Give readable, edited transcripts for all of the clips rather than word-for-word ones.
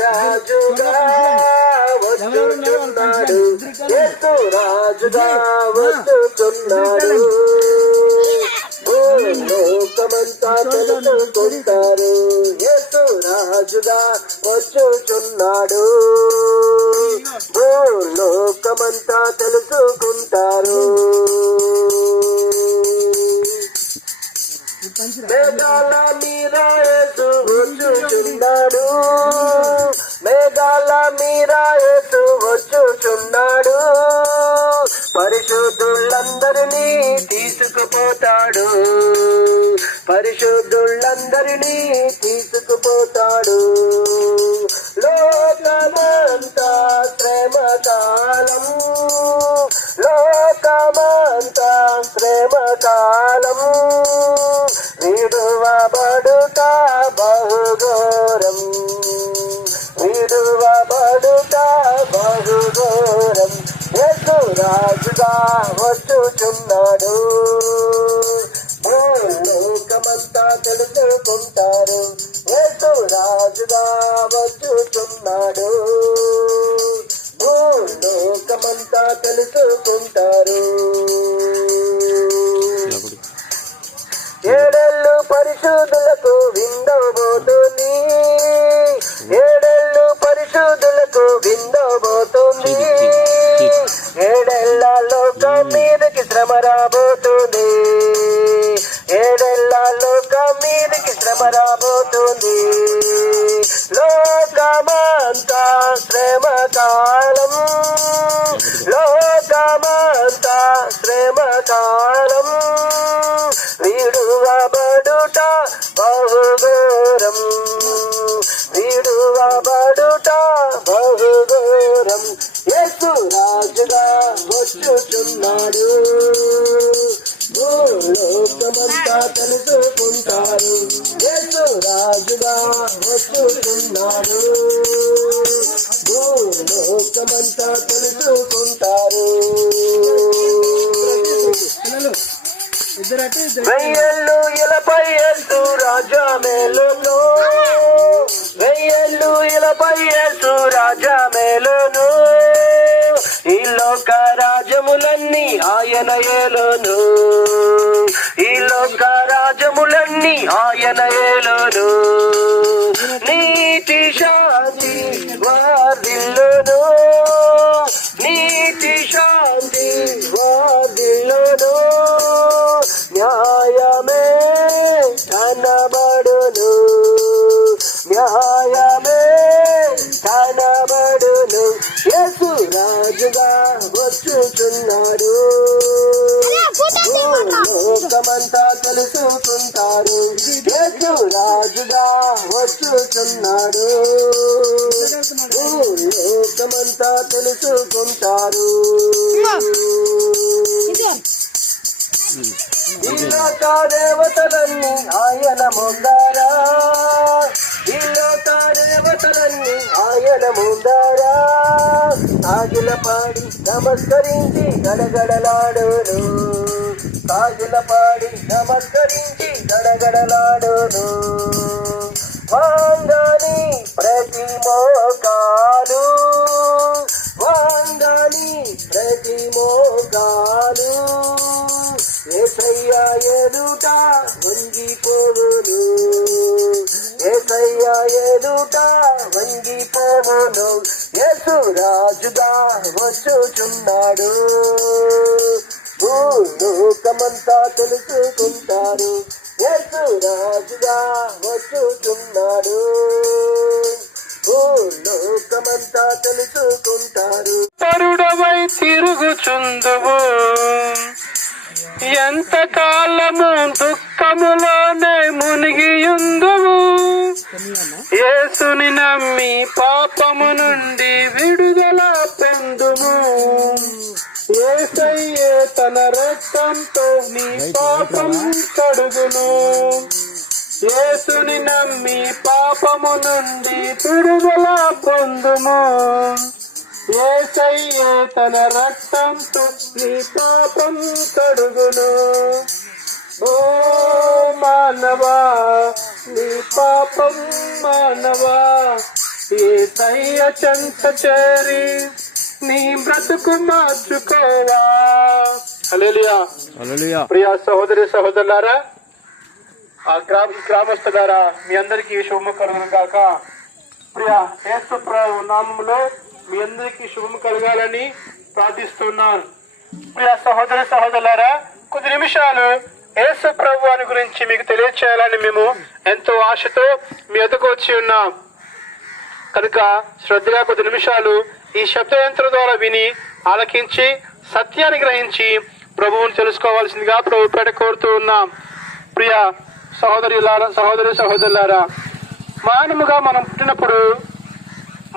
రాజుగా వచ్చుచున్నాడు, యేసు రాజుగా వచ్చుచున్నాడు. లోకమంతా తెలుసుకుంటారు, యేసు రాజుగా వచ్చుచున్నాడు. లోకమంతా తెలుసుకుంటారు. మేఘాల మీద యేసు వచ్చుచున్నాడు, మేఘాల మీద యేసు వచ్చుచున్నాడు. పరిశుద్ధులందరినీ తీసుకుపోతాడు, పరిశుద్ధులందరినీ తీసుకుపోతాడు. లోకమంతా శ్రమకాలం, లోకమంతా శ్రమకాలం. విడువబడుట బహుఘోరం, విడువబడుట బహుఘోరం. యేసు రాజుగా వచ్చుచున్నాడు, లోకమంతా తెలుసుకుంటారు. యేసు రాజుగా వచ్చుచున్నాడు, లోకమంతా తెలుసుకుంటారు. ఏడేళ్ళు పరిశుద్ధులకు విందబోతుంది, ఏడేళ్ళు పరిశుద్ధులకు విందబోతుంది. ఏడేళ్ళ లోకం మీదకి శ్రమ రాబోతుంది, ఏడేళ్ళ లోకం మీదకి శ్రమ రాబోతుంది. లోకమంతా శ్రమకాలం, లోకమంతా శ్రమకాలం. విడువబడుట బహుఘోరం, విడువబడుట బహుఘోరం. యేసు రాజుగా వచ్చుచున్నాడు, లోకమంతా తెలుసుకుంటారు. యేసు రాజుగా వచ్చుచున్నాడు, లోకమంతా తెలుసుకుంటారు. వెయ్యేళ్ళు ఇలపై యేసు రాజా మేలును, వెయ్యేళ్ళు ఇలపై యేసు రాజా మేలును. ఈ లోక రాజ్యములన్నీ ఆయన ఏలును, ఈ లోక రాజ్యములన్నీ ఆయన ఏలును. నీతి శాంతి వర్ధిల్లును, నీతి శాంతి వర్ధిల్లును. న్యాయమే కనబడును, న్యాయమే కనబడును. యేసు రాజుగా వచ్చుచున్నాడు, లోకమంతా తెలుసుకుంటారు. యేసు రాజుగా వచ్చుచున్నాడు, లోకమంతా తెలుసుకుంటారు. ఈ లోక దేవతలన్నీ ఆయన ముందరా, ఈ లోక దేవతలన్నీ ఆయన ముందరా. సాగిలపాడి నమస్కరించి గడగడలాడును, సాగిలపాడి నమస్కరించి గడగడలాడును. వంగని ప్రతి మోకాలు, వంగని ప్రతి మోకాలు. యేసయ్యా ఎదుట వంగిపోవును, యేసయ్యా ఎదుట వంగిపోవును. యేసు రాజుగా వచ్చుచున్నాడు, లోకమంతా తెలుసుకుంటారు. యేసు రాజుగా వచ్చుచున్నాడు, లోకమంతా తెలుసుకుంటారు. పరుడవై తిరుగుచుందువు, ఎంత కాలము దుఃఖములోనే మునిగియుందువు. యేసుని నమ్మి పాపము నుండి విడుదల పొందుము. యేసయ్యే తన రక్తంతో నీ పాపం కడుగును. యేసుని నమ్మి పాపము నుండి విడుదల పొందుము. యేసయ్యే తన రక్తంతో నీ పాపం కడుగును. ఓ మానవా నీ పాపం మానవా యేసయ్య చెంత చేరి నీ బ్రతుకు మార్చుకోవా. హల్లెలూయా. ప్రియ సహోదరి సహోదరులారా, ఆ గ్రామస్తులారా, మీ అందరికీ శుభము కలుగును గాక. ప్రియ యేసు ప్రభు నామములో మీ అందరికీ శుభము కలగాలని ప్రార్థిస్తున్నాను. ప్రియ సహోదరి సహోదరులారా, కొద్ది నిమిషాలు యేసు ప్రభు అని గురించి మీకు తెలియచేయాలని మేము ఎంతో ఆశతో మీ ఎదుకు వచ్చి ఉన్నాం. కనుక శ్రద్ధగా కొద్ది నిమిషాలు ఈ శబ్దయంత్రం ద్వారా విని ఆలకించి సత్యాన్ని గ్రహించి ప్రభువుని తెలుసుకోవాల్సిందిగా ప్రభు పేట కోరుతూ ఉన్నాం. ప్రియ సహోదరి సహోదరులారా, మానవుగా మనం పుట్టినప్పుడు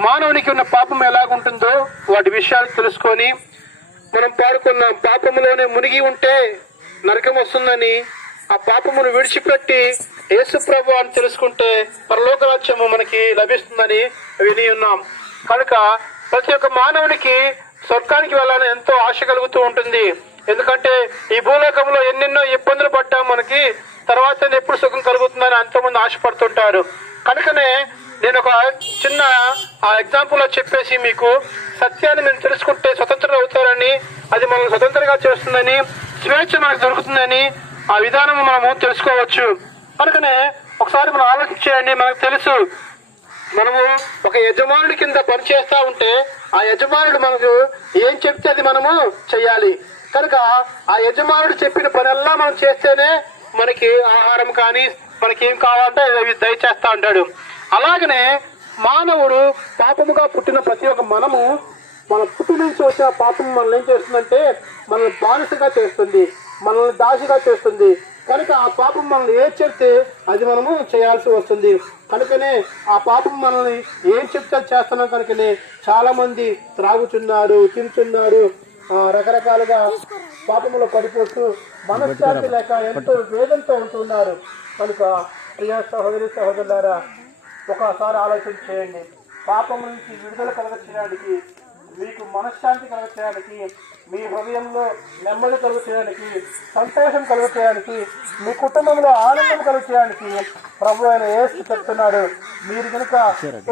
మానవునికి ఉన్న పాపం ఎలాగుంటుందో వాటి విషయాలు తెలుసుకొని మనం పాడుకున్న పాపములోనే మునిగి ఉంటే నరకం వస్తుందని, ఆ పాపమును విడిచిపెట్టి యేసు ప్రభు అని తెలుసుకుంటే పరలోక రాజ్యము మనకి లభిస్తుందని విని ఉన్నాం. కనుక ప్రతి ఒక్క మానవునికి స్వర్గానికి వెళ్ళాలని ఎంతో ఆశ కలుగుతూ ఉంటుంది. ఎందుకంటే ఈ భూలోకంలో ఎన్నెన్నో ఇబ్బందులు పడ్డాం, మనకి తర్వాత ఎప్పుడు సుఖం కలుగుతుందని ఎంతోమంది ఆశపడుతుంటారు. కనుకనే నేను ఒక చిన్న ఎగ్జాంపుల్ చెప్పేసి మీకు సత్యాన్ని మేము తెలుసుకుంటే స్వతంత్రం అవుతారని, అది మనల్ని స్వతంత్రంగా చేస్తుందని, స్వేచ్ఛ మనకు దొరుకుతుందని ఆ విధానం మనము తెలుసుకోవచ్చు. కనుకనే ఒకసారి మనం ఆలోచించేయండి. మనకు తెలుసు, మనము ఒక యజమానుడి కింద పనిచేస్తా ఉంటే ఆ యజమానుడు మనకు ఏం చెప్తే అది మనము చెయ్యాలి. కనుక ఆ యజమానుడు చెప్పిన పనల్లా మనం చేస్తేనే మనకి ఆహారం కానీ మనకి ఏం కావాలంటే అవి దయచేస్తా ఉంటాడు. అలాగనే మానవుడు పాపముగా పుట్టిన ప్రతి ఒక్క మనము మన పుట్టి నుంచి వచ్చిన పాపం మనల్ని ఏం చేస్తుందంటే మనల్ని బానిసగా చేస్తుంది, మనల్ని దాసిగా చేస్తుంది. కనుక ఆ పాపం మనల్ని ఏం చెప్తే అది మనము చేయాల్సి వస్తుంది. కనుకనే ఆ పాపం మనల్ని ఏం చెప్తే చేస్తున్నాం. కనుకనే చాలా మంది త్రాగుతున్నారు, తింటున్నారు, రకరకాలుగా పాపంలో పడిపోతూ మనశ్శాంతి లేక ఎంతో వేదంతో ఉంటున్నారు. కనుక ప్రియ సహోదరి సహోదరులారా, ఒకసారి ఆలోచన చేయండి. పాపం నుంచి విడుదల కలగచేయడానికి, మీకు మనశ్శాంతి కలగచేయడానికి, మీ హృదయంలో నెమ్మది కలుగచేయడానికి, సంతోషం కలుగచేయడానికి, మీ కుటుంబంలో ఆనందం కలుగచేయడానికి ప్రభు అయిన యేసు చెప్తున్నాడు. మీరు కనుక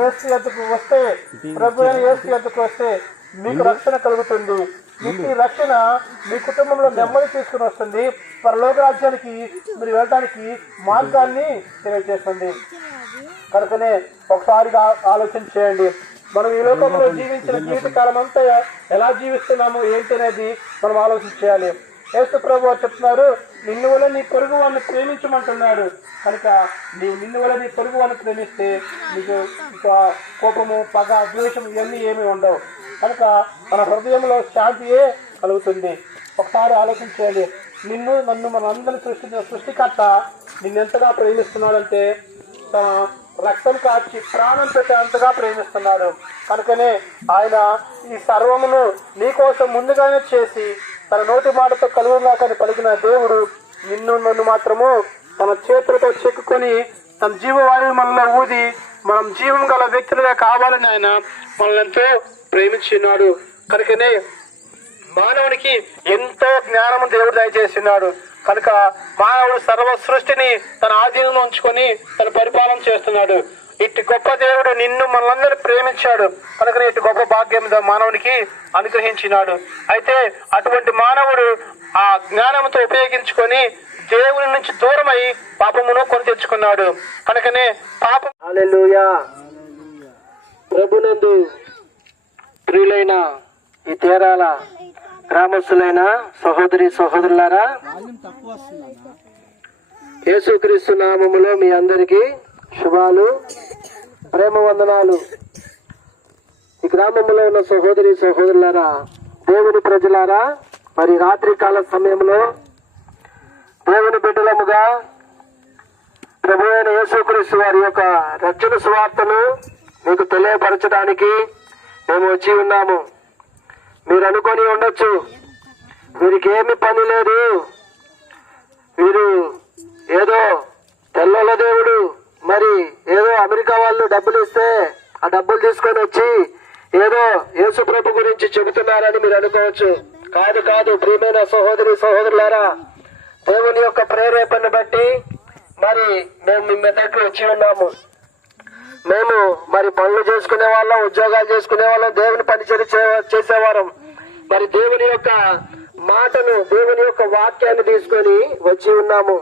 యేసు యొద్దకు వస్తే, ప్రభు అయిన యేసు యొద్దకు వస్తే మీకు రక్షణ కలుగుతుంది. మీకు ఈ రక్షణ మీ కుటుంబంలో నెమ్మది తీసుకుని వస్తుంది. పరలోక రాజ్యానికి మీరు వెళ్ళడానికి మార్గాన్ని తెలియజేస్తుంది. కనుకనే ఒకసారి ఆలోచన చేయండి. మనం ఈ లోకంలో జీవించిన జీవితకాలం అంతా ఎలా జీవిస్తున్నాము ఏంటి అనేది మనం ఆలోచన చేయాలి. యేసు ప్రభు చెప్తున్నారు, నిన్ను వల్ల నీ పొరుగు వాడిని ప్రేమించమంటున్నాడు. కనుక నీవు నిన్ను వల్ల నీ పొరుగు వాడిని ప్రేమిస్తే నీకు కోపము, పగ, ద్వేషం ఇవన్నీ ఏమీ ఉండవు. కనుక మన హృదయంలో శాంతియే కలుగుతుంది. ఒకసారి ఆలోచన చేయాలి. నిన్ను నన్ను మన అందరిని సృష్టించిన సృష్టికర్త నిన్నెంతగా ప్రేమిస్తున్నాడంటే తన రక్తం కాచి ప్రాణం పెట్టి అంతగా ప్రేమిస్తున్నాడు. కనుకనే ఆయన ఈ సర్వమును నీకోసం ముందుగానే చేసి తన నోటి మాటతో కలుగుగాకని పలికిన దేవుడు నిన్ను నన్ను మాత్రము తన చేతులతో చెక్కుకొని తన జీవవాయువు మనలో ఊది మనం జీవం గల వ్యక్తులుగా కావాలని ఆయన మనల్ని ఎంతో ప్రేమించినాడు. కనుకనే మానవునికి ఎంతో జ్ఞానము దేవుడు దయచేస్తున్నాడు. కనుక మానవుడు సర్వ సృష్టిని తన ఆధీనంలో ఉంచుకొని తన పరిపాలన చేస్తున్నాడు. ఇటు గొప్ప దేవుడు నిన్ను మనలందరూ ప్రేమించాడు. కనుక ఇటు గొప్ప భాగ్యం మానవునికి అనుగ్రహించినాడు. అయితే అటువంటి మానవుడు ఆ జ్ఞానంతో ఉపయోగించుకొని దేవుని నుంచి దూరమై పాపమును కొని తెచ్చుకున్నాడు. కనుకనే పాపం హల్లెలూయా. ప్రభునందు ప్రియులైన ఈ తేరాల గ్రామస్తులైన సహోదరి సహోదరులారా, యేసుక్రీస్తు నామములో మీ అందరికీ శుభాలు, ప్రేమ వందనాలు. ఈ గ్రామంలో ఉన్న సహోదరి సహోదరులారా, దేవుని ప్రజలారా, మరి రాత్రి కాల సమయంలో దేవుని బిడ్డలముగా ప్రభు అయిన యేసుక్రీస్తు వారి యొక్క రక్షణ సువార్తను మీకు తెలియపరచడానికి మేము వచ్చి ఉన్నాము. మీరు అనుకొని ఉండొచ్చు, వీరికి ఏమి పని లేదు, వీరు ఏదో తెల్లల దేవుడు, మరి ఏదో అమెరికా వాళ్ళు డబ్బులు ఇస్తే ఆ డబ్బులు తీసుకొని వచ్చి ఏదో యేసు ప్రభు గురించి చెబుతున్నారని మీరు అనుకోవచ్చు. కాదు కాదు ప్రియమైన సహోదరి సహోదరులారా, దేవుని యొక్క ప్రేరేపణ బట్టి మరి మేము మీ మెదడుకు వచ్చి ఉన్నాము. మేము మరి పనులు చేసుకునే వాళ్ళం, ఉద్యోగాలు చేసుకునే వాళ్ళం, దేవుని పనిచేరి చేసేవారం. మరి దేవుని యొక్క మాటను, దేవుని యొక్క వాక్యాన్ని తీసుకొని వచ్చి ఉన్నాము.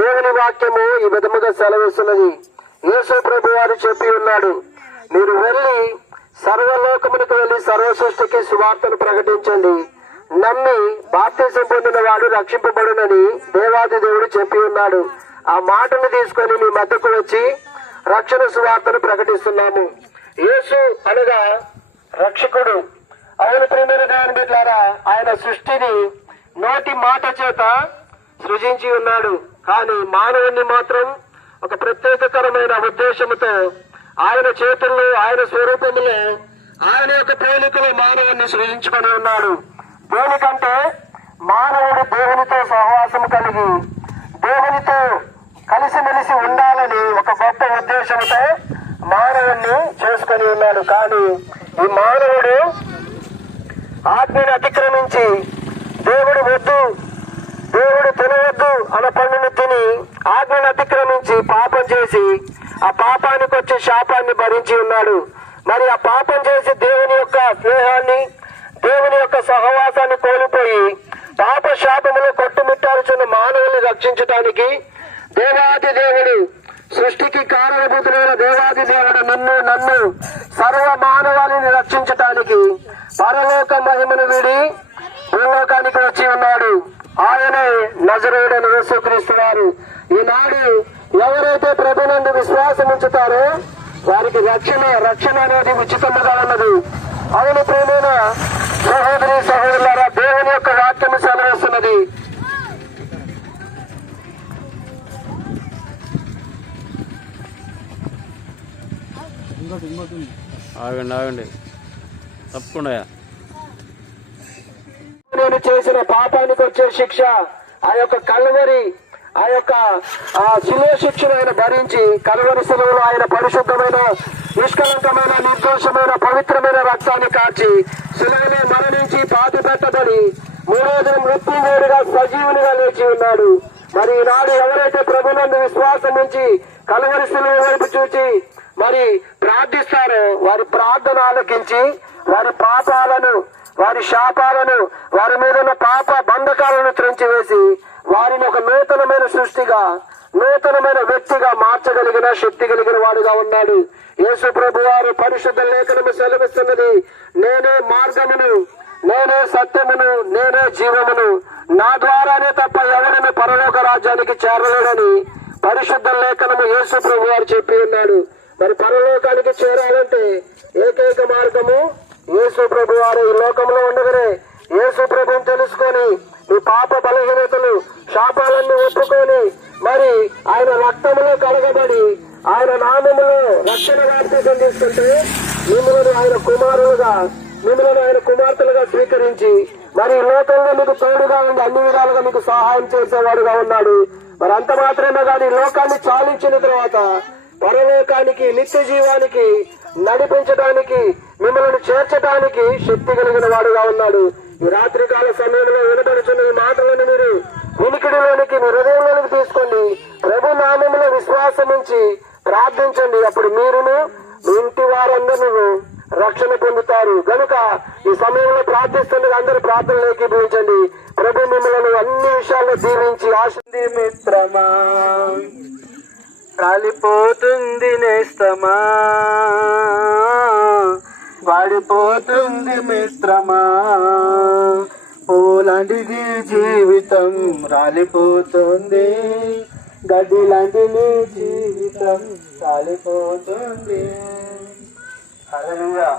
దేవుని వాక్యము ఈ విధముగా సెలవిస్తున్నది. యేసు ప్రభు వారు చెప్పి ఉన్నాడు, మీరు వెళ్లి సర్వలోకమునకు వెళ్లి సర్వ సృష్టికి సువార్తను ప్రకటించండి, నమ్మి బాప్తిసం పొందిన వాడు రక్షింపబడునని దేవాది దేవుడు చెప్పి ఉన్నాడు. ఆ మాటను తీసుకొని మీ మధ్యకు వచ్చి రక్షణ సువార్తను ప్రకటిస్తున్నాము. యేసు అనగా రక్షకుడు. ఆయన ప్రియమైన దేవుని బిడ్డలారా, ఆయన సృష్టిని నోటి మాట చేత సృజించి ఉన్నాడు. కానీ మానవుణ్ణి మాత్రం ఒక ప్రత్యేకకరమైన ఉద్దేశంతో ఆయన చేతుల్లో, ఆయన స్వరూపంలో, ఆయన యొక్క పోలికలో మానవుణ్ణి సృజించుకొని ఉన్నాడు. దేనికంటే మానవుడు దేవునితో సహవాసం కలిగి దేవునితో కలిసిమెలిసి ఉండాలని ఒక గొప్ప ఉద్దేశంతో మానవుణ్ణి చేసుకొని ఉన్నాడు. కానీ ఈ మానవుడు ఆజ్ఞను అతిక్రమించి దేవుడు వద్దు, దేవుడు తినవద్దు అన్న పండును తిని ఆజ్ఞను అతిక్రమించి పాపం చేసి ఆ పాపానికి వచ్చే శాపాన్ని భరించి ఉన్నాడు. మరి ఆ పాపం చేసి దేవుని యొక్క స్నేహాన్ని, దేవుని యొక్క సహవాసాన్ని కోల్పోయి పాప శాపములు కొట్టుమిట్టాల్సిన మానవుల్ని రక్షించడానికి దేవాది దేవుడు, సృష్టికి కారణభూతులైన దేవాది దేవుడు నన్ను సర్వ మానవాళిని రక్షించటానికి పరలోక మహిమను వీడి భూలోకానికి వచ్చి ఉన్నాడు. ఆయనే నజరేయుడైన యేసుక్రీస్తు వారు. ఈనాడు ఎవరైతే ప్రభునందు విశ్వాసం ఉంచుతారో వారికి రక్షణ అనేది ఉచితముగా ఉన్నది. అవును ప్రియమైన సహోదరి సహోదరులారా, దేవుని యొక్క వాక్యము సెలవిస్తున్నది. ఆగండి తప్పకుండా. నేను చేసిన పాపానికి వచ్చే శిక్ష, ఆ యొక్క కల్వరి, ఆ యొక్క శిలువ శిక్షను ఆయన భరించి కల్వరి శిలువలో ఆయన పరిశుద్ధమైన, నిష్కలంకమైన, నిర్దోషమైన, పవిత్రమైన రక్తాన్ని కార్చి శిలువనే మరణించి పాతి పెట్టబడి మూడో దినం మృత్యుంజయుడిగా సజీవునిగా లేచి ఉన్నాడు. మరి ఈనాడు ఎవరైతే ప్రభునందు విశ్వాసం ఉంచి కల్వరి శిలువ వైపు చూచి మరి ప్రార్థిస్తారో వారి ప్రార్థన ఆలకించి వారి పాపాలను, వారి శాపాలను, వారి మీద ఉన్న పాప బంధకాలను త్రెంచివేసి వారిని ఒక నూతనమైన సృష్టిగా, నూతనమైన వ్యక్తిగా మార్చగలిగిన శక్తి కలిగిన వాడుగా ఉన్నాడు. యేసు ప్రభు వారు పరిశుద్ధ లేఖనము సెలవిస్తున్నది, నేనే మార్గమును, నేనే సత్యమును, నేనే జీవమును, నా ద్వారానే తప్ప ఎవరిని పరలోక రాజ్యానికి చేరలేడని పరిశుద్ధ లేఖనము యేసు ప్రభు వారు చెప్పి ఉన్నాడు. మరి పరలోకానికి చేరాలంటే ఏకైక మార్గము యేసు ప్రభు వారు. ఈ లోకంలో ఉండగానే యేసు ప్రభుని తెలుసుకొని మీ పాప బలహీనతలు, శాపాలన్నీ ఒప్పుకొని మరి ఆయన రక్తములో కడగబడి ఆయన నామములో రక్షణ బాప్తిసం తీసుకుంటే మిమ్మల్ని ఆయన కుమారులుగా, మిమ్మల్ని ఆయన కుమార్తెలుగా స్వీకరించి మరి ఈ లోకంలో మీకు తోడుగా ఉండి అన్ని విధాలుగా మీకు సహాయం చేసేవాడుగా ఉన్నాడు. మరి అంత మాత్రమే కాదు, లోకాన్ని చాలించిన తర్వాత పరలోకానికి, నిత్య జీవానికి నడిపించడానికి, మిమ్మల్ని చేర్చడానికి శక్తి కలిగిన వాడుగా ఉన్నాడు. ఈ రాత్రికాల సమయంలో వినబడుచున్న ఈ మాటలను మీరు వినికిడిలోనికి, మీ హృదయంలోనికి తీసుకోండి. ప్రభు నామములో విశ్వాసం ఉంచి ప్రార్థించండి. అప్పుడు మీరును, మీ ఇంటి వారందరూ రక్షణ పొందుతారు. కనుక ఈ సమయంలో ప్రార్థిస్తుండగా అందరూ ప్రార్థనలు ఏకీభవించండి. ప్రభు మిమ్మల్ని అన్ని విషయాల్లో దీవించి ఆశింది. మిత్రమా కాలిపోతుంది నేస్తమా, వాడిపోతుంది మిత్రమా, పూలాంటిది జీవితం రాలిపోతుంది, గడ్డి లాంటి నీ జీవితం రాలిపోతుంది. హల్లెలూయా.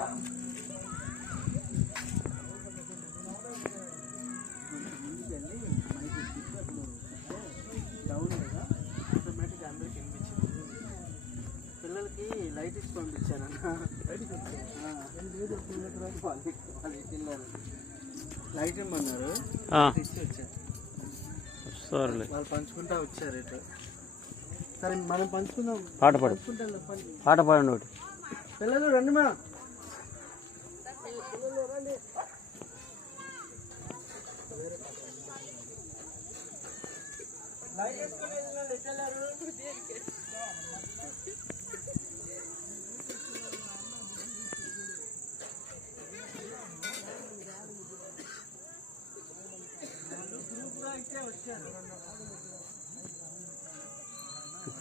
పిల్లలకి లైట్ ఇచ్చి పంపించానన్న, లైట్ ఇమ్మన్నారు, ఇచ్చి వచ్చారు. వాళ్ళు పంచుకుంటా వచ్చారు. ఇటు సరే మనం పంచుకుందాం. పాట పాడండి ఒకటి. పిల్లలు రండి మా.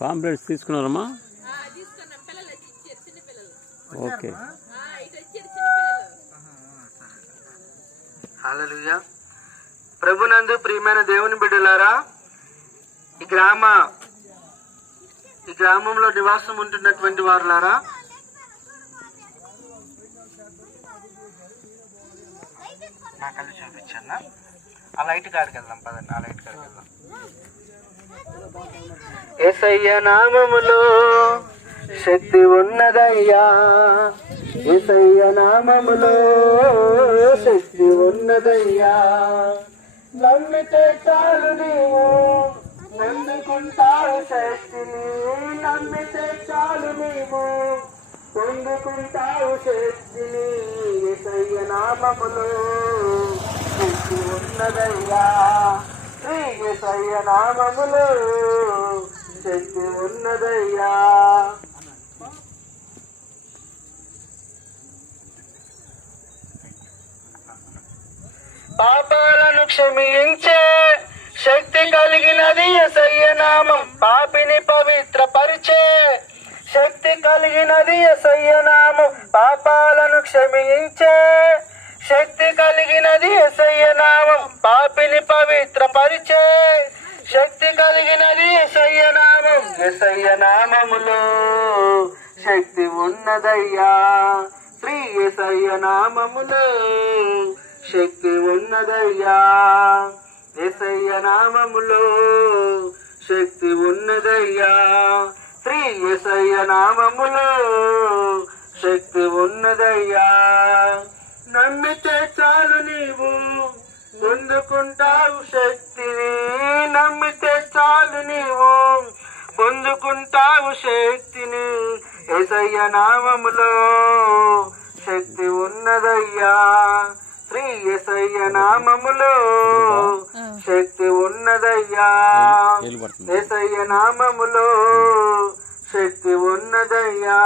పాంప్లెట్స్ తీసుకున్నారమ్మా? ఓకే. హల్లెలూయా. ప్రభునందు ప్రియమైన దేవుని బిడ్డలారా, ఈ గ్రామంలో నివాసం ఉంటున్నటువంటి వారులారా, నా కళ్ళు చూపించన్నా. ఆ లైట్ కాడికి వెళ్దాం పదండి. ఆ లైట్ కాడికి వెళ్దాం. యేసయ్య నామములో శక్తి ఉన్నదయ్యా, యేసయ్య నామములో శక్తి ఉన్నదయ్యా. నమ్మితే చాలు నీవు పొందుకుంటావు శక్తిని, నమ్మితే చాలు నీవు పొందుకుంటావు శక్తిని. యేసయ్య నామములో శక్తి ఉన్నదయ్యా, శ్రీ యేసయ్య నామములో శక్తి ఉన్నదయ్యా. పాపాలను క్షమించే శక్తి కలిగినది యేసయ్య నామం, పాపిని పవిత్రపరిచే శక్తి కలిగినది యేసయ్య నామం. పాపాలను క్షమించే శక్తి కలిగినది యేసయ్య నామం, పాపిని పవిత్రపరిచే శక్తి కలిగినది యేసయ్య నామం. యేసయ్య నామములో శక్తి ఉన్నదయ్యా, శ్రీ యేసయ్య నామములో శక్తి ఉన్నదయ్యా. యేసయ్య నామములో శక్తి ఉన్నదయ్యా, శ్రీ యేసయ్య నామములో శక్తి ఉన్నదయ్యా. నమ్మితే చాలు నీవు పొందుకుంటావు శక్తిని, నమ్మితే చాలు నీవు పొందుకుంటావు శక్తిని. యేసయ్య నామములో శక్తి ఉన్నదయ్యా, శ్రీ యేసయ్య నామములో శక్తి ఉన్నదయ్యా. యేసయ్య నామములో శక్తి ఉన్నదయ్యా,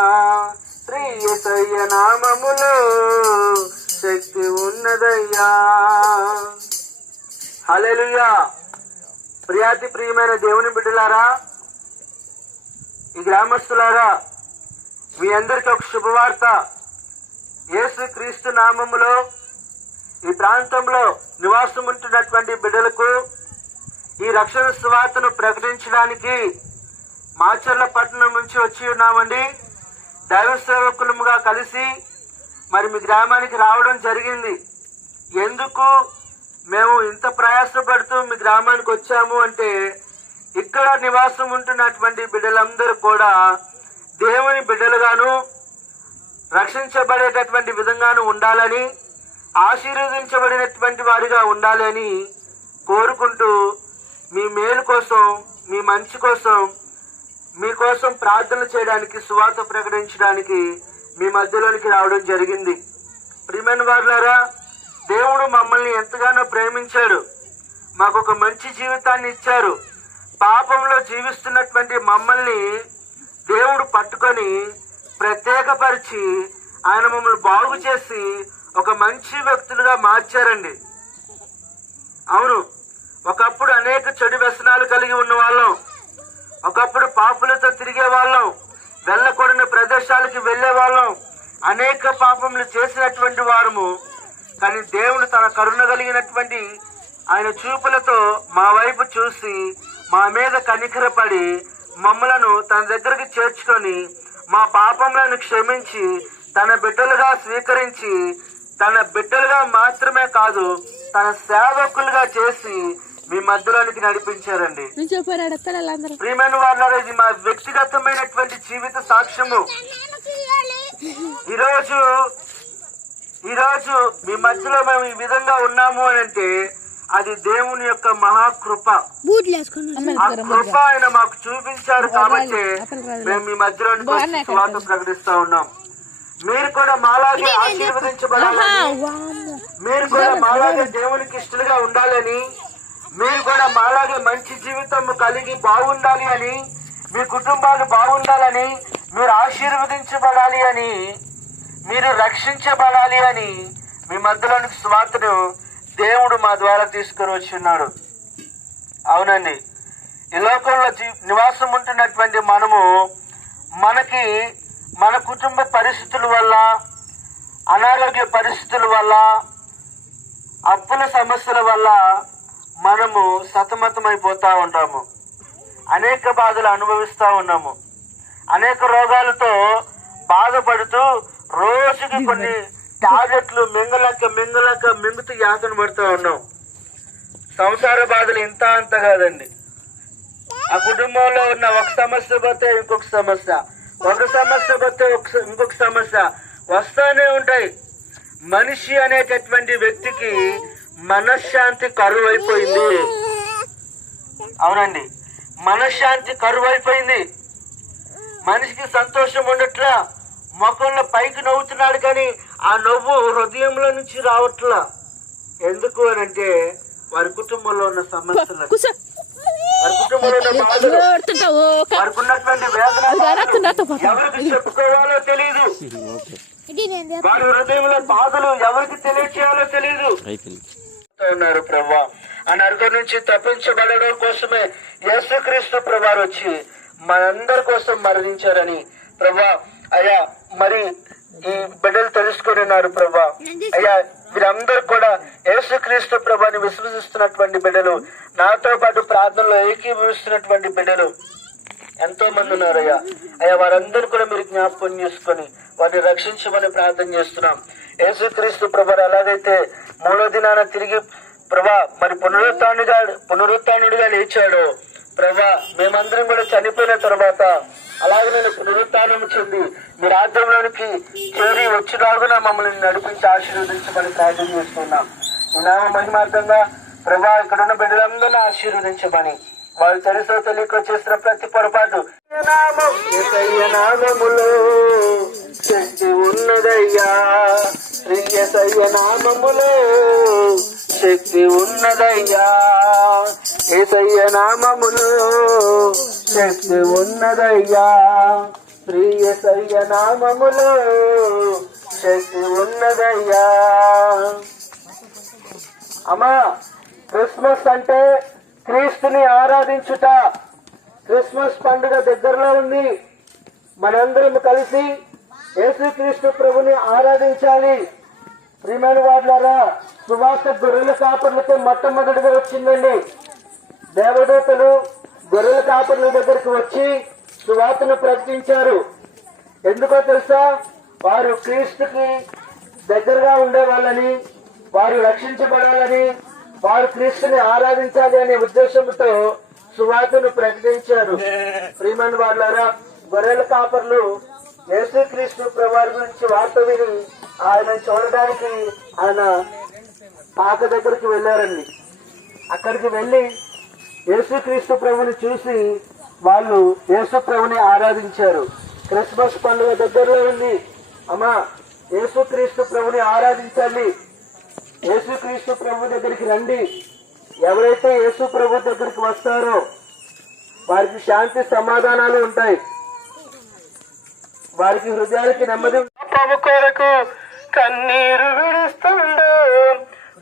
శ్రీ యేసయ్య నామములో శక్తి ఉన్నదయ్యా. హల్లెలూయా. ప్రియాతి ప్రియమైన దేవుని బిడ్డలారా, ఈ గ్రామస్తులారా, మీ అందరికీ ఒక శుభవార్త. యేసు క్రీస్తు నామములో ఈ ప్రాంతంలో నివాసం ఉంటున్నటువంటి బిడ్డలకు ఈ రక్షణ సువార్తను ప్రకటించడానికి మాచర్ల పట్టణం నుంచి వచ్చి ఉన్నామండి. దైవ సేవకులముగా కలిసి మరి మీ గ్రామానికి రావడం జరిగింది. ఎందుకు మేము ఇంత ప్రయాసపడుతూ మీ గ్రామానికి వచ్చాము అంటే, ఇక్కడ నివాసం ఉంటున్నటువంటి బిడ్డలందరూ కూడా దేవుని బిడ్డలుగాను రక్షించబడేటటువంటి విధంగాను ఉండాలని, ఆశీర్వదించబడినటువంటి వారిగా ఉండాలని కోరుకుంటూ మీ మేలు కోసం, మీ మంచి కోసం, మీకోసం ప్రార్థన చేయడానికి, సువార్త ప్రకటించడానికి మీ మధ్యలోనికి రావడం జరిగింది. ప్రియమైన వారులారా, దేవుడు మమ్మల్ని ఎంతగానో ప్రేమించాడు, మాకు ఒక మంచి జీవితాన్ని ఇచ్చారు. పాపంలో జీవిస్తున్నటువంటి మమ్మల్ని దేవుడు పట్టుకొని ప్రత్యేకపరిచి ఆయన మమ్మల్ని బాగు చేసి ఒక మంచి వ్యక్తులుగా మార్చారండి. అవును, ఒకప్పుడు అనేక చెడు వ్యసనాలు కలిగి ఉన్న వాళ్ళం, ఒకప్పుడు పాపులతో తిరిగే వాళ్ళం, వెళ్ళకూడని ప్రదేశాలకి వెళ్లే వాళ్ళం, అనేక పాపములు చేసినటువంటి వారము. కానీ దేవుడు తన కరుణ కలిగినటువంటి ఆయన చూపులతో మా వైపు చూసి మా మీద కనికరపడి మమ్మలను తన దగ్గరికి చేర్చుకొని మా పాపములను క్షమించి తన బిడ్డలుగా స్వీకరించి, తన బిడ్డలుగా మాత్రమే కాదు తన సేవకులుగా చేసి మీ మధ్యలోనికి నడిపించారండి. ప్రియమైన వాళ్ళ, ఇది మా వ్యక్తిగతమైనటువంటి జీవిత సాక్ష్యము. ఈరోజు మీ మధ్యలో మేము ఈ విధంగా ఉన్నాము అని అంటే అది దేవుని యొక్క మహాకృప. ఆ కృప ఆయన మాకు చూపించారు కాబట్టి మేము మీ మధ్యలో సువార్త ప్రకటిస్తా ఉన్నాం. మీరు కూడా మాలాగే ఆశీర్వదించబడాలని, మీరు కూడా మాలాగే దేవునికి ఇష్టలుగా ఉండాలని, మీరు కూడా మాలాగే మంచి జీవితం కలిగి బాగుండాలి అని, మీ కుటుంబాలు బాగుండాలని, మీరు ఆశీర్వదించబడాలి అని, మీరు రక్షించబడాలి అని మీ మధ్యలోనికి సువార్తను దేవుడు మా ద్వారా తీసుకుని వచ్చి ఉన్నాడు. అవునండి, ఈ లోకంలో నివాసం ఉంటున్నటువంటి మనము మన కుటుంబ పరిస్థితుల వల్ల, అనారోగ్య పరిస్థితుల వల్ల, అప్పుల సమస్యల వల్ల మనము సతమతమైపోతా ఉంటాము. అనేక బాధలు అనుభవిస్తూ ఉన్నాము. అనేక రోగాలతో బాధపడుతూ రోజుకి కొన్ని టాబ్లెట్లు మింగుతూ యాతన పడుతూ ఉన్నాం. సంసార బాధలు ఇంత అంత కాదండి. ఆ కుటుంబంలో ఉన్న ఒక సమస్య పోతే ఇంకొక సమస్య, ఒక సమస్య పోతే ఇంకొక సమస్య వస్తానే ఉంటాయి. మనిషి అనేటటువంటి వ్యక్తికి మనశ్శాంతి కరువైపోయింది. అవునండి, మనశ్శాంతి కరువైపోయింది. మనిషికి సంతోషం ఉండట్లా. ముఖంలో పైకి నవ్వుతున్నాడు కానీ ఆ నవ్వు హృదయంలో నుంచి రావట్లా. ఎందుకు అని అంటే వారి కుటుంబంలో ఉన్న సమస్యలు, వారి కుటుంబంలో ఉన్న బాధలు, వారికి ఉన్నటువంటి వేదన ఎవరికి చెప్పుకోవాలో తెలియదు. వారి హృదయంలో బాధలు ఎవరికి తెలియచేయాలో తెలియదు. ఉన్నారు ప్రభా. ఆ నరకం నుంచి తప్పించబడడం కోసమే యేసుక్రీస్తు ప్రభా వచ్చి మనందరి కోసం మరణించారని ప్రభా. అయ్యా, మరి ఈ బిడ్డలు తెలుసుకొని ఉన్నారు ప్రభా. అయ్యా, వీరందరూ కూడా యేసుక్రీస్తు ప్రభాని విశ్వసిస్తున్నటువంటి బిడ్డలు, నాతో పాటు ప్రార్థనలో ఏకీభవిస్తున్నటువంటి బిడ్డలు ఎంతో మంది ఉన్నారు. అయ్యా వారందరూ కూడా మీరు జ్ఞాపకం చేసుకొని వారిని రక్షించమని ప్రార్థన చేస్తున్నాం. యేసుక్రీస్తు ప్రభా ఎలాగైతే 3వ దినాన తిరిగి ప్రభా మరి పునరుత్థానుడిగా లేచాడో ప్రభా, మేమందరం కూడా చనిపోయిన తర్వాత అలాగే నేను పునరుత్థానం చెంది మీ రాజ్యంలోనికి చేరి వచ్చినాడుగా మమ్మల్ని నడిపించి ఆశీర్వదించమని ప్రార్థన చేస్తున్నాం. ఈ నామ మహిమార్థంగా ప్రభా ఇక్కడున్న బిడ్డలందరినీ ఆశీర్వదించమని, వాళ్ళు తెలుసో తెలియక చేసిన ప్రతి పొరపాటు నామములో శక్తి ఉన్నదయ్యా, శ్రీయసయ్య నామములో శక్తి ఉన్నదయ్యా, ఏసయ్య నామములో శక్తి ఉన్నదయ్యా, శ్రీయసయ్య నామములో శక్తి ఉన్నదయ్యా. అమ్మా, క్రిస్మస్ అంటే క్రీస్తుని ఆరాధించుట. క్రిస్మస్ పండుగ దగ్గరలో ఉంది. మనందరం కలిసి యేసుక్రీస్తు ప్రభుని ఆరాధించాలి. ప్రియమైన వారులారా, సువార్త గొర్రెల కాపర్లతో మొట్టమొదటిగా వచ్చిందండి. దేవదూతలు గొర్రెల కాపర్ల దగ్గరికి వచ్చి సువార్తను ప్రకటించారు. ఎందుకో తెలుసా? వారు క్రీస్తుకి దగ్గరగా ఉండే వాళ్ళని, వారు రక్షించబడాలని, వారు క్రీస్తుని ఆరాధించాలి అనే ఉద్దేశంతో సువార్తను ప్రకటించారు. ప్రియమైన వారులారా, గొర్రెల కాపర్లు యేసుక్రీస్తు ప్రభువారి గురించి వార్త విని ఆయన చూడడానికి ఆయన పాక దగ్గరికి వెళ్ళారండి. అక్కడికి వెళ్ళి యేసుక్రీస్తు ప్రభుని చూసి వాళ్ళు యేసు ప్రభుని ఆరాధించారు. క్రిస్మస్ పండుగ దగ్గరలో ఉంది. అమ్మా, యేసుక్రీస్తు ప్రభుని ఆరాధించాలి. యేసుక్రీస్తు ప్రభు దగ్గరికి రండి. ఎవరైతే యేసు ప్రభు దగ్గరికి వస్తారో వారికి శాంతి సమాధానాలు ఉంటాయి. వారికి హృదయానికి నెమ్మది. ప్రభు కొరకు కన్నీరు విడుస్తుండు,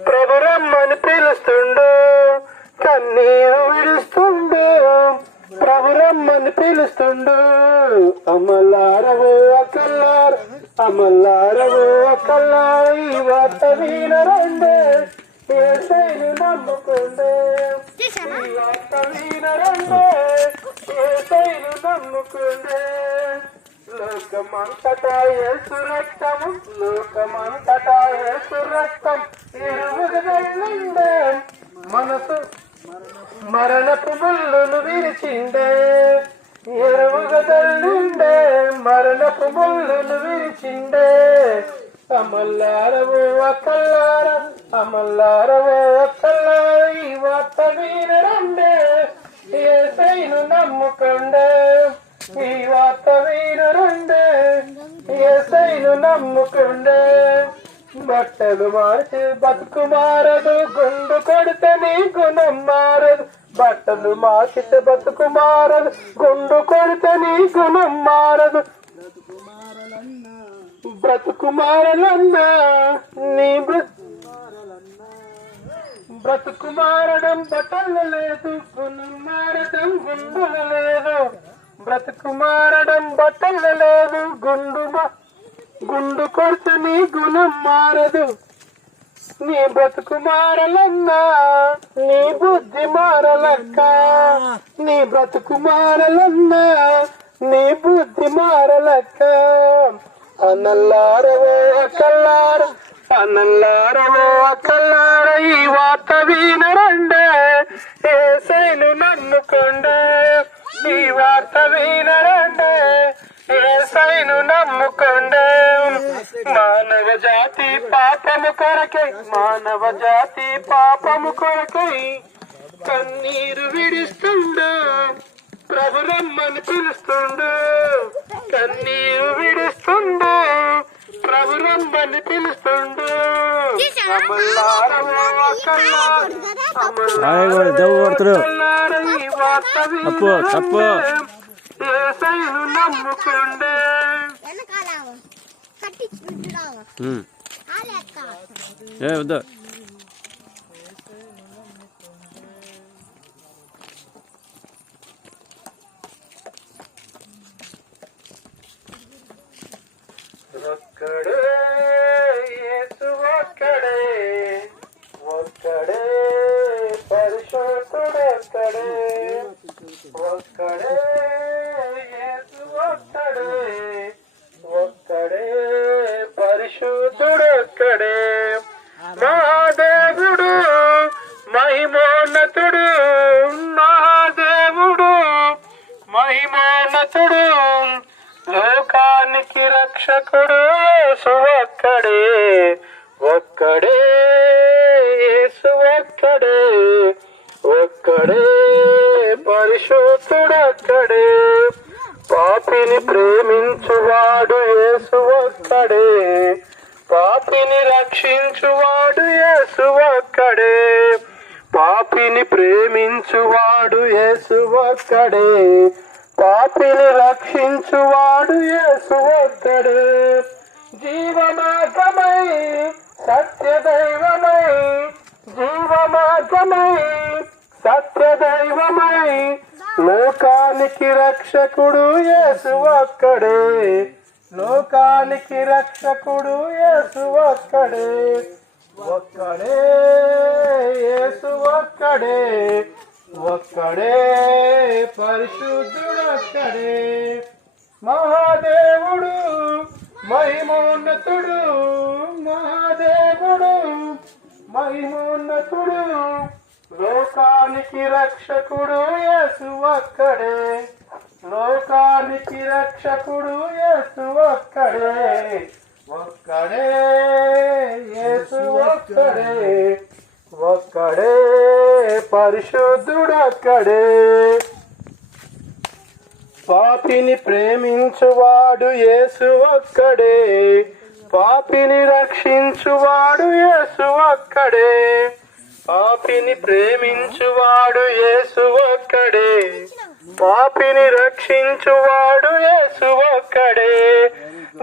ప్రభు రమ్మని పిలుస్తుండు, కన్నీరు విడుస్తుండు, ప్రభు రమ్మని పిలుస్తుండు. అమలారవో అకల్లార, అమలారవో అకల్లార, ఈ వార్త వినరండే, యేసయ్యను నమ్ముకుండే, ఈ వార్త వినరండే, యేసయ్యను నమ్ముకుండే. లోకమంతటా యేసు రక్తము, లోకమంతటా యేసు రక్తం ఇరుగుదలుండే, మనసు మరణపు ముళ్ళును విరిచిండే, ఎరుగుదలుండే, మరణపు ముళ్ళును విరిచిండే. అమల్లారవో అకల్లార, అమల్లారవో అకల్లార, ఈ వార్త వినరండే, యేసయ్యను నమ్ముకుండే, ఈ వార్త వినరండే, యేసయ్యను నమ్ముకుండే. బట్టలు మార్చి బతుకు మారదు, గుండు కొడితే నీ గుణం మారదు. బట్టలు మార్చితే బతుకు మారదు, గుండు కొడితే నీ గుణం మారదు. బ్రతుకు మారలన్నా నీ బ్రతుకు మారడం బట్టలు లేదు, గుణం మారడం గుండులు లేదు. బ్రతుకు మారడం బట్టలు లేదు, గుండు కొడుతు నీ గుణం మారదు. నీ బ్రతుకు మారలన్నా నీ బుద్ధి మారలక్క. నీ బ్రతుకు మారలన్నా నీ బుద్ధి మారలక్క. అనల్లారవో అక్కల్లార, అనల్లారవో అక్కల్లార, ఈ వార్త వినరండే, యేసయ్యను నమ్ముకోండే. ఈ వార్త వినరండే, యేసయ్యను నమ్ముకోండే. మానవ జాతి పాపము కొరకై, మానవ జాతి పాపము కొరకై కన్నీరు విడిస్తుండు, ప్రభు రమ్మని పిలుస్తుండు. కన్నీరు విడిస్తుండు, ప్రభు రమ్మని పిలుస్తుండు. అమల్లారవో అక్కల్లార, అమల్లార, ఈ వార్త వినరండే, యేసయ్యను నమ్ముకోండే. వద్దు. ఒక్కడే యేసు, ఒక్కడే, ఒక్కడే పరిశుద్ధుడొక్కడే. ఒక్కడే యేసు, ఒక్కడే, ఒక్కడే పరిశుద్ధుడొక్కడే. మహాదేవుడు మహిమోన్నతుడు, మహాదేవుడు మహిమోన్నతుడు, లోకానికి రక్షకుడు యేసు ఒక్కడే. ఒక్కడే యేసు, ఒక్కడే, ఒక్కడే పరిశుద్ధుడొక్కడే. పాపిని ప్రేమించువాడు యేసు ఒక్కడే, పాపిని రక్షించువాడు యేసు ఒక్కడే. పాపిని ప్రేమించువాడు యేసు ఒక్కడే, పాపిని రక్షించువాడు యేసు ఒక్కడే. జీవమార్గమై సత్యదైవమై, జీవమార్గమై సత్యదైవమై, లోకానికి రక్షకుడు యేసు ఒక్కడే, లోకానికి రక్షకుడు యేసు ఒక్కడే. ఒక్కడే యేసు, ఒక్కడే, ఒక్కడే పరిశుద్ధుడొక్కడే. మహాదేవుడు మహిమోన్నతుడు, మహాదేవుడు మహిమోన్నతుడు, లోకానికి రక్షకుడు యేసు ఒక్కడే, లోకానికి రక్షకుడు యేసు ఒక్కడే. ఒక్కడే యేసు, ఒక్కడే, ఒక్కడే పరిశుద్ధుడొక్కడే. పాపిని ప్రేమించువాడు యేసు ఒక్కడే, పాపిని రక్షించువాడు యేసు ఒక్కడే. పాపిని ప్రేమించువాడు యేసు ఒక్కడే, పాపిని రక్షించువాడు యేసు ఒక్కడే.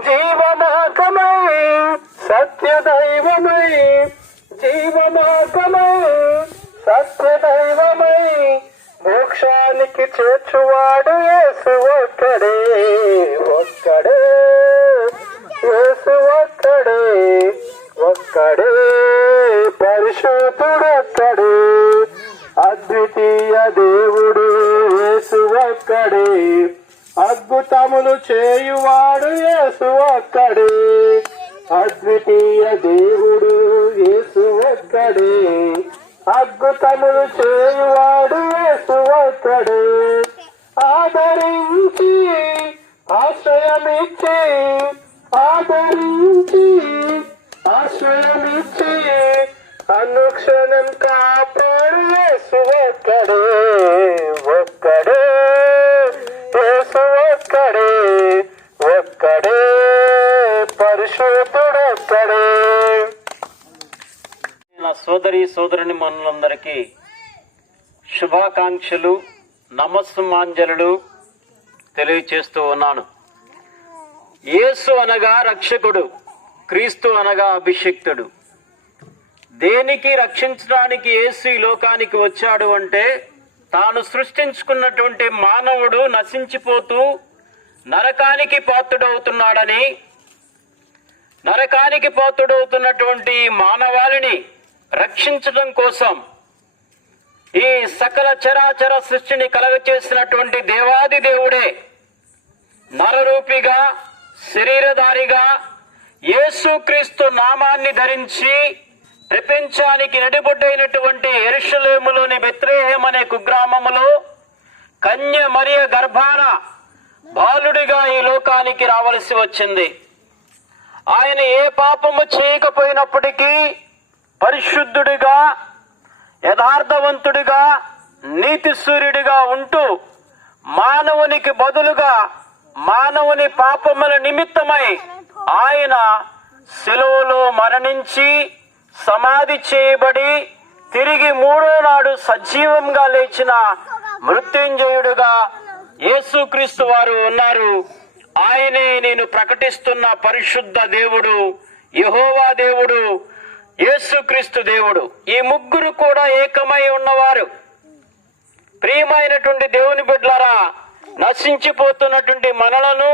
జీవమార్గమై సత్యదైవమై, జీవమార్గమై సత్యదైవమై, మోక్షానికి చేర్చువాడు యేసు ఒక్కడే. ఒక్కడే యేసు, ఒక్కడే, ఒక్కడే పరిశుద్ధుడొక్కడే. అద్వితీయ దేవుడు యేసు ఒక్కడే, అద్భుతములు చేయువాడు యేసు ఒక్కడే. అద్వితీయ దేవుడు యేసు ఒక్కడే, అద్భుతములు చేయువాడు యేసు ఒక్కడే. ఆదరించి ఆశ్రయమిచ్చి, ఆదరించి ఆశ్రయమిచ్చి, అనుక్షణం కాపాడు యేసు ఒక్కడే. ఒక్కడే యేసు, ఒక్కడే, ఒక్కడే పరిశుద్ధుడొక్కడే. నా సోదరి సోదరుని మనులందరికీ శుభాకాంక్షలు, నమస్సుమాంజలు తెలియచేస్తూ ఉన్నాను. యేసు అనగా రక్షకుడు, క్రీస్తు అనగా అభిషిక్తుడు. దేనికి రక్షించడానికి యేసు ఈ లోకానికి వచ్చాడు అంటే, తాను సృష్టించుకున్నటువంటి మానవుడు నశించిపోతూ నరకానికి పాత్రుడవుతున్నాడని, నరకానికి పాత్రుడవుతున్నటువంటి మానవాళిని రక్షించడం కోసం ఈ సకల చరాచర సృష్టిని కలగచేసినటువంటి దేవాది దేవుడే నరరూపిగా, శరీరధారిగా యేసుక్రీస్తు నామాన్ని ధరించి ప్రపంచానికి నడిబొడ్డైనటువంటి యెరూషలేములోని బెత్లెహేం అనే కుగ్రామములో కన్య మరియ గర్భాన బాలుడిగా ఈ లోకానికి రావలసి వచ్చింది. ఆయన ఏ పాపము చేయకపోయినప్పటికీ పరిశుద్ధుడిగా, యథార్థవంతుడిగా, నీతి సూర్యుడిగా ఉంటూ మానవునికి బదులుగా మానవుని పాపముల నిమిత్తమై ఆయన శిలువలో మరణించి సమాధి చేయబడి తిరిగి మూడో నాడు సజీవంగా లేచిన మృత్యుంజయుడుగా యేసుక్రీస్తు వారు ఉన్నారు. ఆయనే నేను ప్రకటిస్తున్న పరిశుద్ధ దేవుడు, యెహోవా దేవుడు, యేసుక్రీస్తు దేవుడు. ఈ ముగ్గురు కూడా ఏకమై ఉన్నవారు. ప్రియమైనటువంటి దేవుని బిడ్డలారా, నశించిపోతున్నటువంటి మనలను,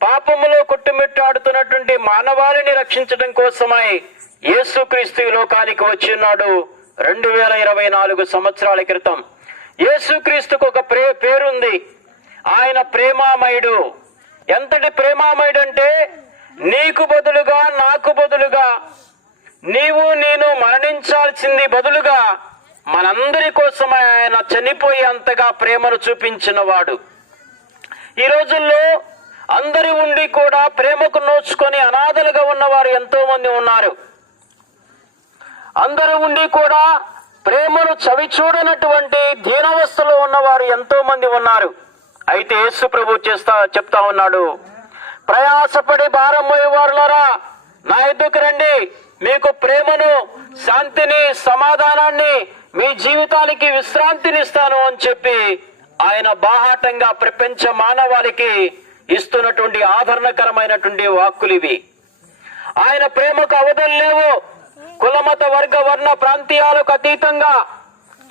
పాపములో కొట్టుమిట్టాడుతున్నటువంటి మానవాళిని రక్షించడం కోసమై యేసుక్రీస్తు ఈ లోకానికి వచ్చి ఉన్నాడు 2024 సంవత్సరాల క్రితం. యేసుక్రీస్తుకు ఒక పేరుంది. ఆయన ప్రేమామయుడు. ఎంతటి ప్రేమామయుడు అంటే, నీకు బదులుగా, నాకు బదులుగా, నీవు నేను మరణించాల్సింది బదులుగా మనందరి కోసం ఆయన చనిపోయేంతగా ప్రేమను చూపించిన వాడు. ఈ రోజుల్లో అందరి ఉండి కూడా ప్రేమకు నోచుకొని అనాథలుగా ఉన్నవారు ఎంతో మంది ఉన్నారు. అందరూ ఉండి కూడా ప్రేమను చవి చూడనటువంటి దీనావస్థలో ఉన్నవారు ఎంతో మంది ఉన్నారు. అయితే యేసు ప్రభు చెప్తా ఉన్నాడు, ప్రయాసపడి భారం మోయేవారులారా నా యొద్దకు రండి, మీకు ప్రేమను, శాంతిని, సమాధానాన్ని, మీ జీవితానికి విశ్రాంతినిస్తాను అని చెప్పి ఆయన బాహాటంగా ప్రపంచ మానవాళికి ఇస్తున్నటువంటి ఆదరణకరమైనటువంటి వాక్కులు ఇవి. ఆయన ప్రేమకు అవధులు లేవు. కులమత వర్గ వర్ణ ప్రాంతీయాలకు అతీతంగా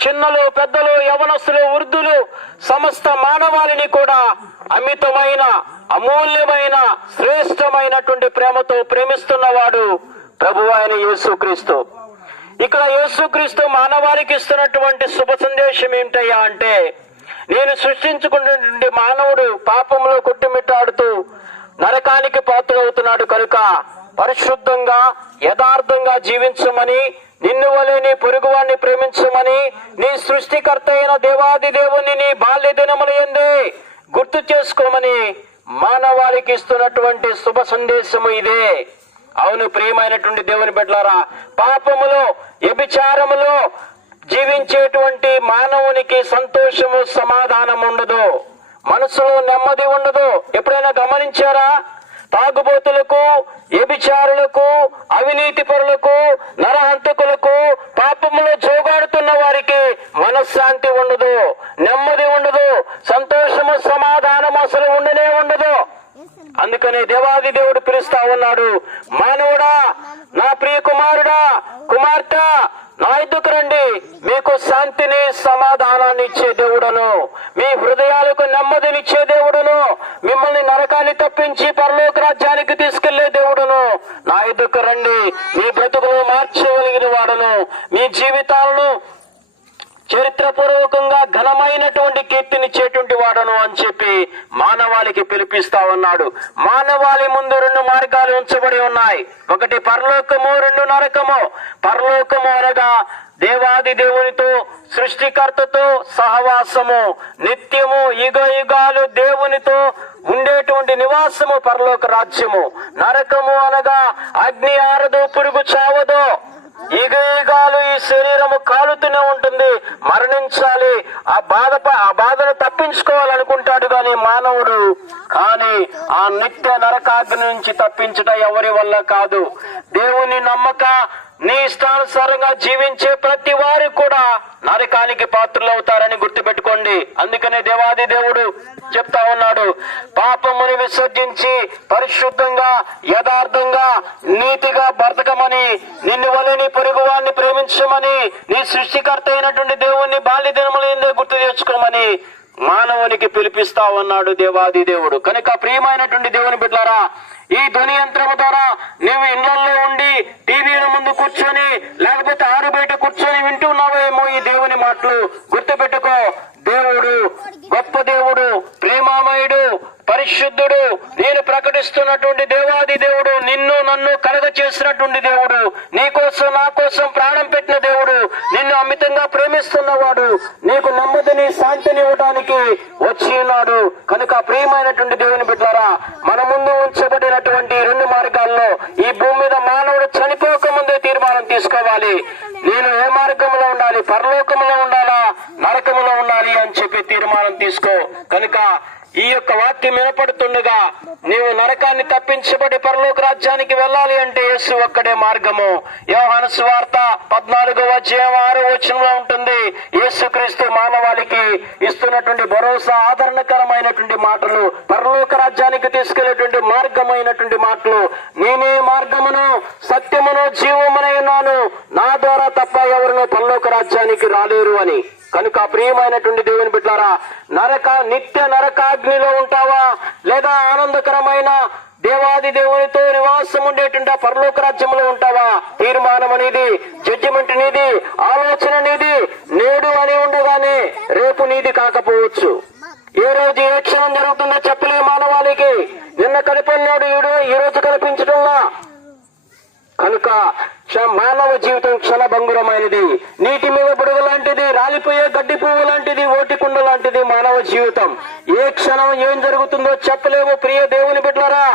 చిన్నలు, పెద్దలు, యవనస్తులు, వృద్ధులు, సమస్త మానవాళిని కూడా అమితమైన, అమూల్యమైన, శ్రేష్టమైనటువంటి ప్రేమతో ప్రేమిస్తున్నవాడు ప్రభువు అయిన యేసుక్రీస్తు. ఇక్కడ యేసుక్రీస్తు మానవాళికి ఇస్తున్నటువంటి శుభ సందేశం ఏమిటయ్యా అంటే, నేను సృష్టించుకున్నటువంటి మానవుడు పాపంలో కొట్టుమిట్టాడుతూ నరకానికి పాత్రవుతున్నాడు కనుక పరిశుద్ధంగా, యథార్థంగా జీవించమని, నిన్ను వలె నీ పొరుగువాణ్ణి ప్రేమించమని, నీ సృష్టికర్త అయిన దేవాది దేవుని నీ బాల్య దినముల యందే గుర్తు చేసుకోమని మానవాళికి ఇస్తున్నటువంటి శుభ సందేశము ఇదే. అవును ప్రియమైనటువంటి దేవుని బిడ్డలారా, పాపములో, వ్యభిచారములో జీవించేటువంటి మానవునికి సంతోషము, సమాధానం ఉండదు. మనసులో నెమ్మది ఉండదు. ఎప్పుడైనా గమనించారా? తాగుబోతులకు, వ్యభిచారులకు, అవినీతి పరులకు, నరహంతకులకు, పాపములో జోగాడుతున్న వారికి మనశ్శాంతి ఉండదు, నెమ్మది ఉండదు, సంతోషము, సమాధానం అసలు ఉండనే ఉండదు. అందుకనే దేవాది దేవుడు పిలుస్తా ఉన్నాడు, మానవుడా, నా ప్రియ కుమారుడా, కుమార్తె, నా యొద్దకు రండి, మీకు శాంతిని, సమాధానాన్ని ఇచ్చే దేవుడను, మీ హృదయాలకు నెమ్మదినిచ్చే దేవుడును, మిమ్మల్ని నరకాన్ని తప్పించి పరలోక రాజ్యానికి తీసుకెళ్లే దేవుడును. నా యొద్దకు రండి, మీ బ్రతుకును మార్చగలిగిన వాడును, మీ జీవితాలను చరిత్రపూర్వకంగా ఘనమైనటువంటి కీర్తినిచ్చేటువంటి వాడను అని చెప్పి మానవాళికి పిలిపిస్తా ఉన్నాడు. మానవాళి ముందు 2 మార్గాలు ఉంచబడి ఉన్నాయి. ఒకటి పరలోకము, 2 నరకము. పరలోకము అనగా దేవాది దేవునితో, సృష్టికర్తతో సహవాసము, నిత్యము, యుగ యుగాలు దేవునితో ఉండేటువంటి నివాసము పరలోక రాజ్యము. నరకము అనగా అగ్ని ఆరదు, పురుగు చావదు, యుగాలు ఈ శరీరము కాలుతూనే ఉంటుంది, మరణించాలి, ఆ బాధను తప్పించుకోవాలనుకుంటాడు కానీ మానవుడు, కానీ ఆ నిత్య నరకాగ్ని నుంచి తప్పించడం ఎవరి వల్ల కాదు. దేవుని నమ్మక, నీ ఇష్టానుసారంగా జీవించే ప్రతి వారు కూడా నరకానికి పాత్రలు అవుతారని గుర్తుపెట్టుకోండి. అందుకనే దేవాది దేవుడు చెప్తా ఉన్నాడు, పాపముని విసర్జించి పరిశుద్ధంగా, యథార్థంగా, నీతిగా బ్రతకమని, నిన్ను వలె నీ పొరుగు వారిని ప్రేమించమని, నీ సృష్టికర్త అయినటువంటి దేవుణ్ణి బాల్య దినములు ఏందో గుర్తు తెచ్చుకోమని మానవునికి పిలిపిస్తా ఉన్నాడు దేవాది దేవుడు. కనుక ప్రియమైనటువంటి దేవుని బిడ్డలారా, ఈ ధ్వని యంత్రము ద్వారా నీవు ఇళ్లలో ఉండి టీవీల ముందు కూర్చొని లేకపోతే ఆరు బయట కూర్చొని వింటున్నావేమో ఈ దేవుని మాటలు. గుర్తుపెట్టుకో, దేవుడు గొప్ప దేవుడు, ప్రేమామయుడు, పరిశుద్ధుడు, నేను ప్రకటిస్తున్నటువంటి దేవాది దేవుడు, నిన్ను నన్ను కలగ చేసినటువంటి దేవుడు, నీ కోసం నా కోసం ప్రాణం పెట్టిన దేవుడు, నిన్ను అమితంగా ప్రేమిస్తున్నవాడు, నీకు నెమ్మదిని శాంతిని ఇవ్వడానికి వచ్చి ఉన్నాడు. కనుక ప్రియమైనటువంటి దేవుని బిడ్డలారా, మన ముందు ఉంచబడినటువంటి రెండు మార్గాల్లో ఈ భూమి మీద మానవుడు చనిపోక ముందే తీర్మానం తీసుకోవాలి. నేను ఏ మార్గంలో ఉండాలి, పరలోకంలో ఉండాలా, నరకంలో ఉండాలి అని చెప్పి తీర్మానం తీసుకో. కనుక ఈ యొక్క వాక్యం వినపడుతుండగా నీవు నరకాన్ని తప్పించబడి పరలోక రాజ్యానికి వెళ్ళాలి అంటే యేసు ఒక్కడే మార్గము. యోహాను సువార్త 14:6 ఉంటుంది. యేసుక్రీస్తు మానవాళికి ఇస్తున్నటువంటి భరోసా, ఆదరణకరమైనటువంటి మాటలు, పరలోక రాజ్యానికి తీసుకెళ్లేటువంటి మార్గమైనటువంటి మాటలు. నేనే మార్గమును, సత్యమును, జీవమునై ఉన్నాను, నా ద్వారా తప్ప ఎవరునూ పరలోక రాజ్యానికి రాలేరు అని. కనుక ప్రియమైనటువంటి దేవుని బిడ్డలారా, నిత్య నరకాగ్నిలో ఉంటావా, లేదా ఆనందకరమైన దేవాది దేవునితో నివాసం ఉండేటువంటి పరలోక రాజ్యంలో ఉంటావా? తీర్మానం అనేది, జడ్జిమెంట్ నీది, ఆలోచన నీది. నేడు అని ఉండగానే రేపు నీది కాకపోవచ్చు. ఏ రోజు ఏ క్షణం జరుగుతుందో చెప్పలే మానవాళికి. నిన్న కనిపన్నాడు, ఈ రోజు కనిపించడంలా. కనుక మానవ జీవితం క్షణభంగురమైనది, నీటి మీద బుడగ లాంటిది, రాలిపోయే గడ్డి పువ్వు లాంటిది, ఓటికుండ లాంటిది మానవ జీవితం. ఏ క్షణం ఏం జరుగుతుందో చెప్పలేము. ప్రియ దేవుని బిడ్డలారా,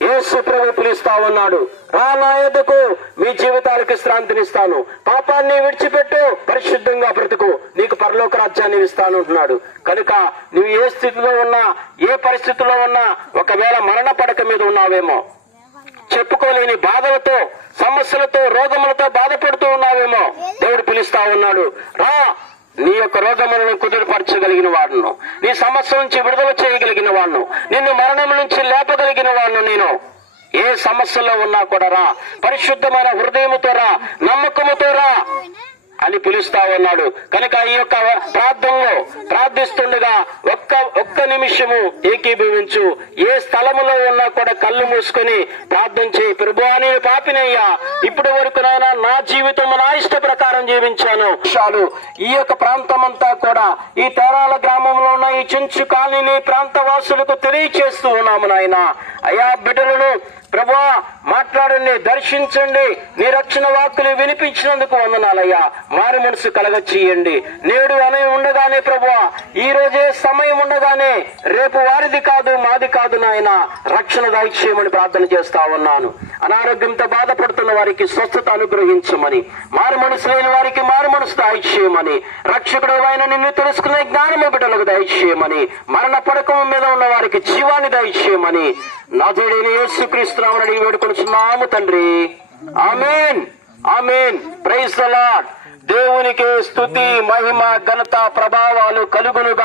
యేసు ప్రభు పిలుస్తా ఉన్నాడు, రా నా యొద్దకు, మీ జీవితాలకు శ్రాంతినిస్తాను, పాపాన్ని విడిచిపెట్టు, పరిశుద్ధంగా బ్రతుకు, నీకు పరలోక రాజ్యాన్ని ఇస్తాను అంటున్నాడు. కనుక నువ్వు ఏ స్థితిలో ఉన్నా, ఏ పరిస్థితిలో ఉన్నా, ఒకవేళ మరణ పడక మీద ఉన్నావేమో, చెప్పుకోలేని బాధలతో, సమస్యలతో, రోగములతో బాధపడుతూ ఉన్నావేమో, దేవుడు పిలుస్తా ఉన్నాడు, రా, నీ యొక్క రోగములను కుదురుపరచగలిగిన వాడును, నీ సమస్య నుంచి విడుదల చేయగలిగిన వాడును, నిన్ను మరణం నుంచి లేపగలిగిన వాడును నేను. ఏ సమస్యలో ఉన్నా కూడా రా, పరిశుద్ధమైన హృదయముతో రా, నమ్మకముతో రా అని పిలుస్తా ఉన్నాడు. కనుక ఈ యొక్క ప్రార్థనలో ప్రార్థిస్తుండగా ఒక్క నిమిషము ఏకీభవించు. ఏ స్థలములో ఉన్నా కూడా కళ్ళు మూసుకొని ప్రార్థన చేయి. ప్రభువా, నేను పాపినయ్యా, ఇప్పటి వరకు నాయన నా జీవితం నా ఇష్ట ప్రకారం జీవించాను. ఈ యొక్క ప్రాంతం అంతా కూడా, ఈ తేరాల గ్రామంలో ఉన్న ఈ చెంచు కాలనీ ప్రాంత వాసులకు తెలియచేస్తూ ఉన్నాము నాయన. అయా బిడ్డలను ప్రభువా మాట్లాడండి, దర్శించండి, నీ రక్షణ వాక్కులు వినిపించినందుకు వందనాలయ్యా. మారు మనసు కలగచేయండి. నేడు అనే ఉండగానే ప్రభువా, ఈ రోజే సమయం ఉండగానే, రేపు వారిది కాదు మాది కాదు నాయన, రక్షణ దయచేయమని ప్రార్థన చేస్తా ఉన్నాను. అనారోగ్యంతో బాధపడుతున్న వారికి స్వస్థత అనుగ్రహించమని, మారు మనసు లేని వారికి మారు మనసు దయచేయమని, రక్షకుడు అయిన నిన్ను తెలుసుకునే జ్ఞానము బిడ్డలకు దయచేయమని, మరణ పడకం మీద ఉన్న వారికి జీవాన్ని దయచేయమని నాథుడైన యేసుక్రీస్తు నామమున అడిగి వేడుకొనుచున్నాము తండ్రి. Amen, amen. Praise the lord. దేవునికి స్తుతి, మహిమ, ఘనత, ప్రభావాలు కలుగునుగా.